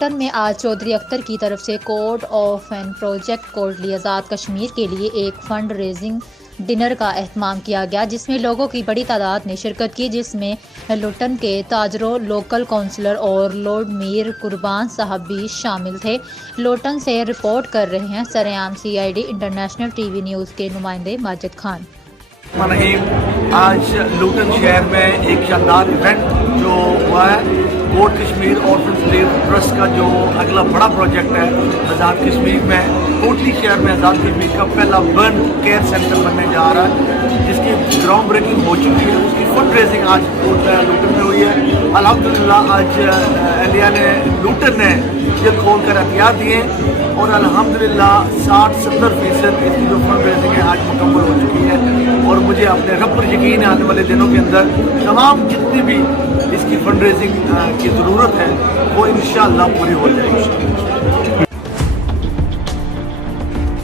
لوٹن میں آج چودھری اختر کی طرف سے court of an project Kotli Azad Kashmir کے لیے ایک فنڈ ریزنگ ڈنر کا اہتمام کیا گیا، جس میں لوگوں کی بڑی تعداد نے شرکت کی، جس میں لوٹن کے تاجروں، لوکل کونسلر اور لارڈ میر قربان صاحب بھی شامل تھے۔ لوٹن سے رپورٹ کر رہے ہیں سرعام CID international T V news کے نمائندے ماجد خان۔ آج لوٹن شہر میں ایک شاندار ایونٹ جو ہوا ہے، کورٹ کشمیر آرفن سلیو ٹرسٹ کا جو اگلا بڑا پروجیکٹ ہے آزاد کشمیر میں، کوٹلی شہر میں آزاد کشمیر کا پہلا برن کیئر سینٹر بننے جا رہا ہے، جس کی گراؤنڈ بریکنگ ہو چکی ہے۔ اس کی فنڈ ریزنگ آج لوٹن میں ہوئی ہے۔ الحمدللہ آج اہلیہ نے لوٹن نے دل کھول کر احتیاط دیے اور الحمدللہ 60-70% اس کی جو فنڈ ریزنگ ہے آج مکمل ہو چکی ہے، اور مجھے اپنے رب پر یقین ہے آنے والے دنوں کے اندر تمام جتنی بھی اس کی فنڈ ریزنگ کی ضرورت ہے وہ انشاءاللہ پوری ہو جائے گی۔